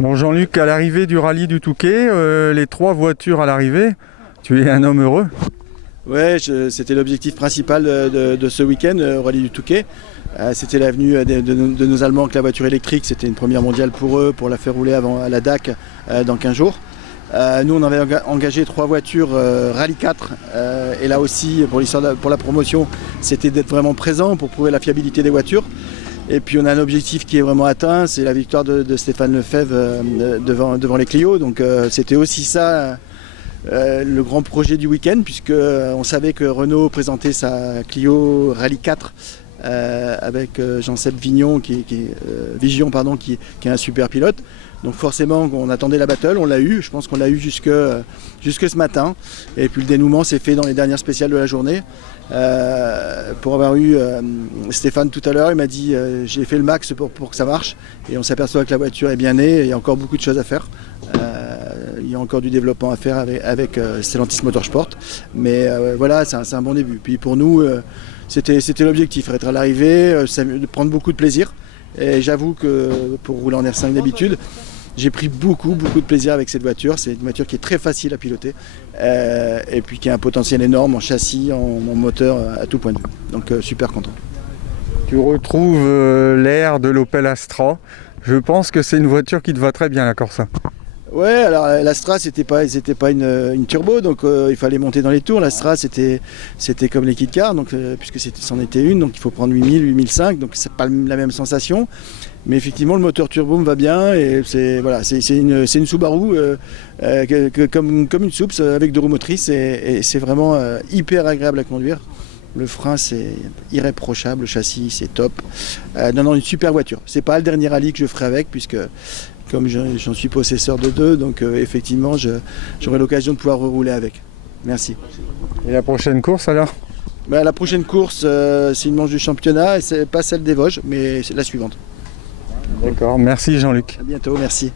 Bon Jean-Luc, à l'arrivée du rallye du Touquet, les 3 voitures à l'arrivée, tu es un homme heureux. Ouais, c'était l'objectif principal de ce week-end au rallye du Touquet. C'était l'avenue de nos Allemands avec la voiture électrique. C'était une première mondiale pour eux, pour la faire rouler à la DAC dans 15 jours. Nous, on avait engagé 3 voitures Rallye 4. Et là aussi, pour la promotion, c'était d'être vraiment présent pour prouver la fiabilité des voitures. Et puis on a un objectif qui est vraiment atteint, c'est la victoire de Stéphane Lefebvre devant les Clio. Donc c'était aussi ça le grand projet du week-end, puisque on savait que Renault présentait sa Clio Rallye 4 avec Jean-Seb Vigion qui est un super pilote. Donc forcément on attendait la battle, on l'a eu, je pense qu'on l'a eu jusque ce matin. Et puis le dénouement s'est fait dans les dernières spéciales de la journée. Pour avoir eu Stéphane tout à l'heure, il m'a dit j'ai fait le max pour que ça marche. Et on s'aperçoit que la voiture est bien née, et il y a encore beaucoup de choses à faire. Il y a encore du développement à faire avec Stellantis Motorsport. Mais voilà, c'est un bon début. Puis pour nous, c'était l'objectif, être à l'arrivée, de prendre beaucoup de plaisir. Et j'avoue que pour rouler en R5 d'habitude, j'ai pris beaucoup de plaisir avec cette voiture. C'est une voiture qui est très facile à piloter et puis qui a un potentiel énorme en châssis, en moteur, à tout point de vue. Donc super content. Tu retrouves l'air de l'Opel Astra. Je pense que c'est une voiture qui te va très bien, la Corsa. Ouais, alors l'Astra c'était pas une turbo, donc il fallait monter dans les tours. L'Astra c'était comme les Kit Car, donc puisque c'en était une, donc il faut prendre 8000, 8005, donc c'est pas la même sensation. Mais effectivement le moteur turbo me va bien, et c'est une Subaru comme une Soups avec 2 roues motrices, et c'est vraiment hyper agréable à conduire. Le frein c'est irréprochable, le châssis c'est top. Non, une super voiture. C'est pas le dernier rallye que je ferai avec, puisque comme j'en suis possesseur de 2, donc effectivement j'aurai l'occasion de pouvoir rerouler avec. Merci. Et la prochaine course alors ? La prochaine course c'est une manche du championnat, et c'est pas celle des Vosges, mais c'est la suivante. D'accord, merci Jean-Luc. À bientôt, merci.